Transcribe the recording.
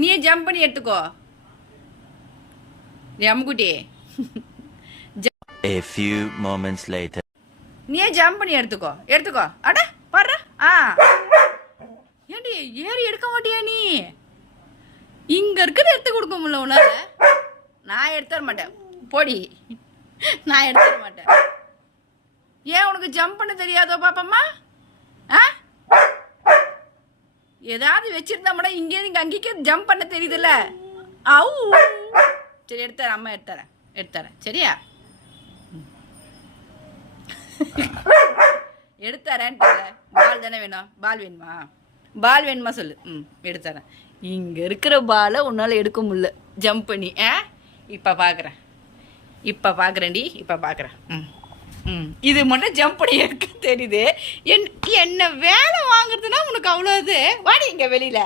நீயே ஜம்ப் பண்ணி எடுத்துக்கோ அம்முக்குட்டி. A few moments later. நீயே ஜம்ப் பண்ணி எடுத்துக்கோ. அட பாரு. ஏண்டி ஏறி எடுக்க மாட்டியா நீ? இங்க இருக்கிறத எடுத்து கொடுக்க முடியல உன்னால. நான் எடுத்து தர மாட்டேன் போடி. நான் எடுத்து தர மாட்டேன். ஏன் உனக்கு ஜம்ப் பண்ண தெரியாதோ பாப்பம்மா? ஏதாவது வச்சிருந்தா மட்டும் இங்கே இங்கே அங்கேயே ஜம்ப் பண்ண தெரியுதுல்ல. அவு சரி எடுத்துறேன். அம்மா எடுத்துறேன் சரியா? எடுத்துறேன்ட்டு பால் தானே வேணும். பால் வேணுமா சொல்லு. எடுத்துறேன். இங்கே இருக்கிற பாலை உன்னால் எடுக்க முடியல ஜம்ப் பண்ணி. இப்போ பார்க்குறேன்டி. இது மட்டும் ஜம்ப் பண்ணி எடுக்க தெரியுது. என்ன வேலை வாங்குறதுன்னா உனக்கு அவ்வளோ இது. வாடி இங்கே வெளியில்.